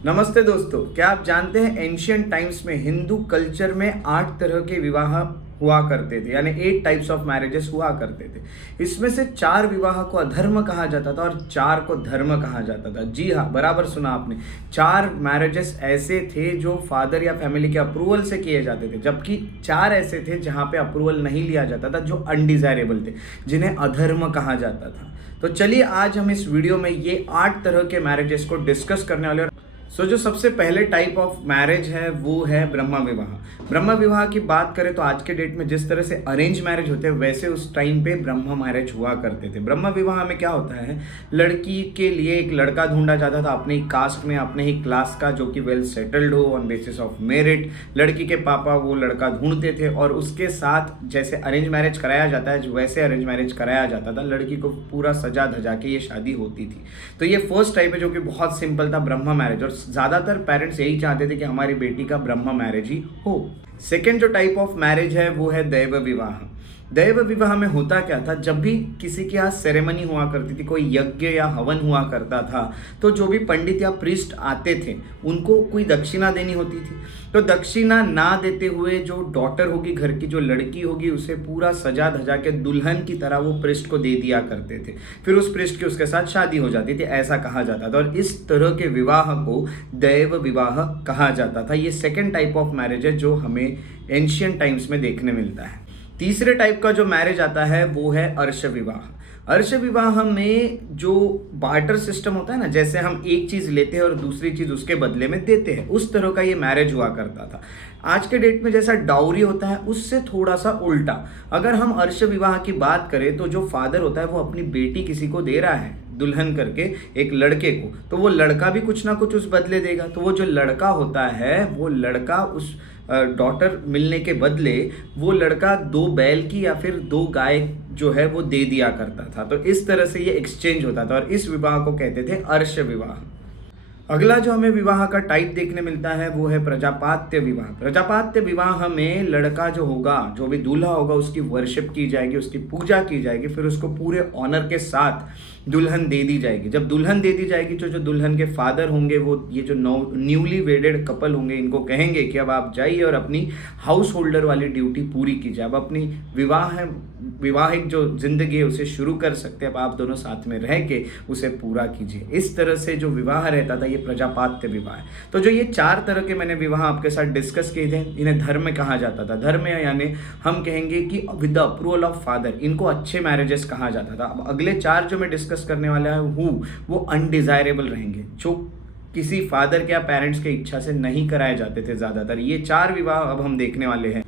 नमस्ते दोस्तों, क्या आप जानते हैं एंशियंट टाइम्स में हिंदू कल्चर में 8 तरह के विवाह हुआ करते थे, यानी 8 टाइप्स ऑफ मैरिजेस हुआ करते थे। इसमें से 4 विवाह को अधर्म कहा जाता था और 4 को धर्म कहा जाता था। जी हाँ, बराबर सुना आपने। 4 मैरिजेस ऐसे थे जो फादर या फैमिली के अप्रूवल से किए जाते थे, जबकि 4 ऐसे थे जहाँ पे अप्रूवल नहीं लिया जाता था, जो अनडिजायरेबल थे, जिन्हें अधर्म कहा जाता था। तो चलिए आज हम इस वीडियो में ये 8 तरह के मैरिजेस को डिस्कस करने वाले। जो सबसे पहले टाइप ऑफ मैरिज है वो है ब्रह्म विवाह। ब्रह्म विवाह की बात करें तो आज के डेट में जिस तरह से अरेंज मैरिज होते हैं, वैसे उस टाइम पे ब्रह्म मैरिज हुआ करते थे। ब्रह्म विवाह में क्या होता है, लड़की के लिए एक लड़का ढूंढा जाता था अपने ही कास्ट में, अपने ही क्लास का, जो कि वेल सेटल्ड हो ऑन बेसिस ऑफ मेरिट। लड़की के पापा वो लड़का ढूंढते थे और उसके साथ जैसे अरेंज मैरिज कराया जाता है वैसे अरेंज मैरिज कराया जाता था। लड़की को पूरा सजा धजा के ये शादी होती थी। तो ये फर्स्ट टाइप है जो कि बहुत सिंपल था, ब्रह्म मैरिज, और ज़्यादातर पेरेंट्स यही चाहते थे कि हमारी बेटी का ब्रह्म मैरिज ही हो। सेकेंड जो टाइप ऑफ मैरिज है वो है दैव विवाह। दैव विवाह में होता क्या था, जब भी किसी के यहाँ सेरेमनी हुआ करती थी, कोई यज्ञ या हवन हुआ करता था, तो जो भी पंडित या प्रीस्ट आते थे उनको कोई दक्षिणा देनी होती थी। तो दक्षिणा ना देते हुए जो डॉटर होगी, घर की जो लड़की होगी, उसे पूरा सजा धजा के दुल्हन की तरह वो प्रीस्ट को दे दिया करते थे। फिर उस प्रीस्ट की उसके साथ शादी हो जाती थी, ऐसा कहा जाता था। और इस तरह के विवाह को दैव विवाह कहा जाता था। ये सेकेंड टाइप ऑफ मैरिज है जो हमें एंशियंट टाइम्स में देखने मिलता है। तीसरे टाइप का जो मैरिज आता है वो है अर्श विवाह। अर्श विवाह में जो बार्टर सिस्टम होता है ना, जैसे हम एक चीज़ लेते हैं और दूसरी चीज़ उसके बदले में देते हैं, उस तरह का ये मैरिज हुआ करता था। आज के डेट में जैसा डाउरी होता है उससे थोड़ा सा उल्टा। अगर हम अर्श विवाह की बात करें तो जो फादर होता है वो अपनी बेटी किसी को दे रहा है दुल्हन करके, एक लड़के को, तो वो लड़का भी कुछ ना कुछ उस बदले देगा। तो वो जो लड़का होता है, वो लड़का उस डॉटर मिलने के बदले वो लड़का 2 बैल की या फिर 2 गाय जो है वो दे दिया करता था। तो इस तरह से ये एक्सचेंज होता था और इस विवाह को कहते थे अर्श विवाह। अगला जो हमें विवाह का टाइप देखने मिलता है वो है प्रजापात्य विवाह। प्रजापात्य विवाह में लड़का जो होगा, जो भी दूल्हा होगा, उसकी वर्शिप की जाएगी, उसकी पूजा की जाएगी, फिर उसको पूरे ऑनर के साथ दुल्हन दे दी जाएगी। जब दुल्हन दे दी जाएगी तो जो दुल्हन के फादर होंगे वो ये जो न्यूली वेडेड कपल होंगे, इनको कहेंगे कि अब आप जाइए और अपनी हाउस होल्डर वाली ड्यूटी पूरी कीजिए। अब अपनी विवाहिक जो जिंदगी है उसे शुरू कर सकते हैं। अब आप दोनों साथ में रह के उसे पूरा कीजिए। इस तरह से जो विवाह रहता था ये प्रजापात्य विवाह है। तो जो ये 4 तरह के मैंने विवाह आपके साथ डिस्कस किए थे, इन्हें धर्म कहा जाता था। धर्म यानी हम कहेंगे कि with the approval of father, इनको अच्छे मैरिजेस कहा जाता था। अब अगले 4 जो मैं डिस्कस करने वाला हूँ वो अनडिजायरेबल रहेंगे, जो किसी फादर के या पेरेंट्स के इच्छा से नहीं कराए जाते थे ज़्यादातर। ये 4 विवाह अब हम देखने वाले हैं।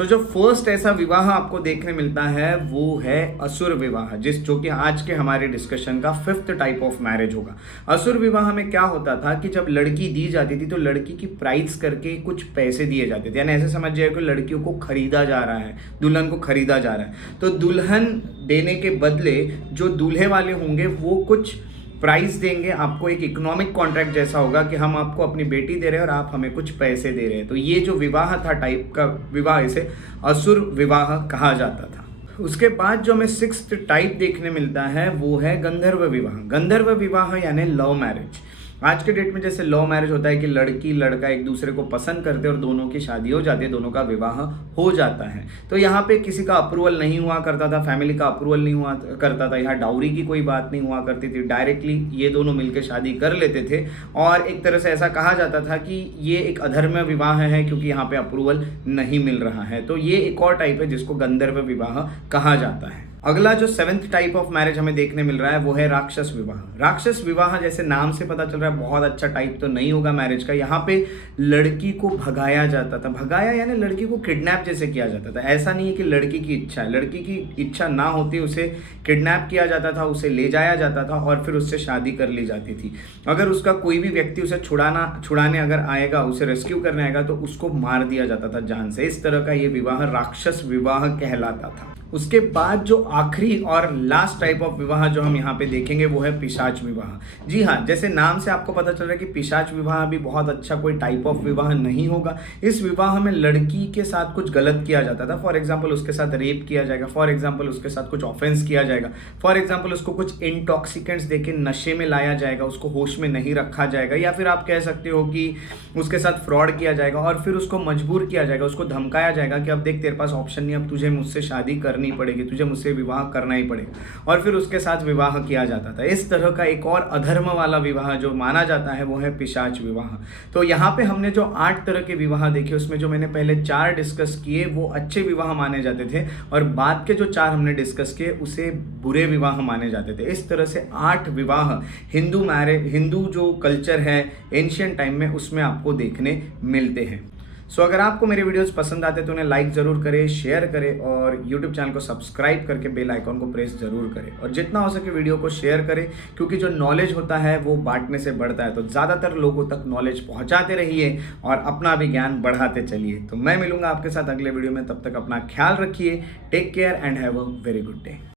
जो फर्स्ट ऐसा विवाह आपको देखने मिलता है वो है असुर विवाह, जो कि आज के हमारे डिस्कशन का 5th टाइप ऑफ मैरिज होगा। असुर विवाह में क्या होता था कि जब लड़की दी जाती थी तो लड़की की प्राइस करके कुछ पैसे दिए जाते थे, यानी ऐसे समझ जाए कि लड़कियों को खरीदा जा रहा है, दुल्हन को खरीदा जा रहा है। तो दुल्हन देने के बदले जो दूल्हे वाले होंगे वो कुछ प्राइस देंगे आपको। एक इकोनॉमिक कॉन्ट्रैक्ट जैसा होगा कि हम आपको अपनी बेटी दे रहे हैं और आप हमें कुछ पैसे दे रहे हैं। तो ये जो विवाह था टाइप का विवाह, इसे असुर विवाह कहा जाता था। उसके बाद जो हमें 6th टाइप देखने मिलता है वो है गंधर्व विवाह। गंधर्व विवाह यानी लव मैरिज। आज के डेट में जैसे लव मैरिज होता है कि लड़की लड़का एक दूसरे को पसंद करते हैं और दोनों की शादी हो जाती है, दोनों का विवाह हो जाता है। तो यहाँ पे किसी का अप्रूवल नहीं हुआ करता था, फैमिली का अप्रूवल नहीं हुआ करता था, यहाँ डाउरी की कोई बात नहीं हुआ करती थी। डायरेक्टली ये दोनों मिलकर शादी कर लेते थे और एक तरह से ऐसा कहा जाता था कि ये एक अधर्म विवाह है क्योंकि यहाँ पे अप्रूवल नहीं मिल रहा है। तो ये एक और टाइप है जिसको गंधर्व विवाह कहा जाता है। अगला जो 7th टाइप ऑफ मैरिज हमें देखने मिल रहा है वो है राक्षस विवाह। राक्षस विवाह जैसे नाम से पता चल रहा है बहुत अच्छा टाइप तो नहीं होगा मैरिज का। यहाँ पे लड़की को भगाया जाता था। भगाया यानी लड़की को किडनैप जैसे किया जाता था। ऐसा नहीं है कि लड़की की इच्छा है, लड़की की इच्छा ना होती उसे किडनैप किया जाता था, उसे ले जाया जाता था और फिर उससे शादी कर ली जाती थी। अगर उसका कोई भी व्यक्ति उसे छुड़ाने अगर आएगा, उसे रेस्क्यू करने आएगा तो उसको मार दिया जाता था जान से। इस तरह का ये विवाह राक्षस विवाह कहलाता था। उसके बाद जो आखिरी और लास्ट टाइप ऑफ विवाह जो हम यहाँ पे देखेंगे वो है पिशाच विवाह। जी हाँ, जैसे नाम से आपको पता चल रहा है कि पिशाच विवाह भी बहुत अच्छा कोई टाइप ऑफ विवाह नहीं होगा। इस विवाह में लड़की के साथ कुछ गलत किया जाता था, फॉर एग्जाम्पल उसके साथ रेप किया जाएगा, फॉर एग्जाम्पल उसके साथ कुछ ऑफेंस किया जाएगा, फॉर एग्जाम्पल उसको कुछ इंटॉक्सिकेंट्स देके नशे में लाया जाएगा, उसको होश में नहीं रखा जाएगा, या फिर आप कह सकते हो कि उसके साथ फ्रॉड किया जाएगा और फिर उसको मजबूर किया जाएगा, उसको धमकाया जाएगा कि अब देख तेरे पास ऑप्शन नहीं, अब तुझे मुझसे शादी करनी पड़ेगी, तुझे मुझसे विवाह करना ही पड़ेगा, और फिर उसके साथ विवाह किया जाता था। इस तरह का एक और अधर्म वाला विवाह जो माना जाता है वो है पिशाच विवाह। तो यहाँ पे हमने जो 8 तरह के विवाह देखे उसमें जो मैंने पहले 4 डिस्कस किए वो अच्छे विवाह माने जाते थे, और बाद के जो 4 हमने डिस्कस किए उसे बुरे विवाह माने जाते थे। इस तरह से 8 विवाह हिंदू जो कल्चर है एंशियंट टाइम में उसमें आपको देखने मिलते हैं। सो अगर आपको मेरे वीडियोस पसंद आते तो उन्हें लाइक ज़रूर करें, शेयर करें और यूट्यूब चैनल को सब्सक्राइब करके बेल आइकॉन को प्रेस ज़रूर करें, और जितना हो सके वीडियो को शेयर करें, क्योंकि जो नॉलेज होता है वो बांटने से बढ़ता है। तो ज़्यादातर लोगों तक नॉलेज पहुँचाते रहिए और अपना भी ज्ञान बढ़ाते चलिए। तो मैं मिलूंगा आपके साथ अगले वीडियो में, तब तक अपना ख्याल रखिए। Take care and have a very good day.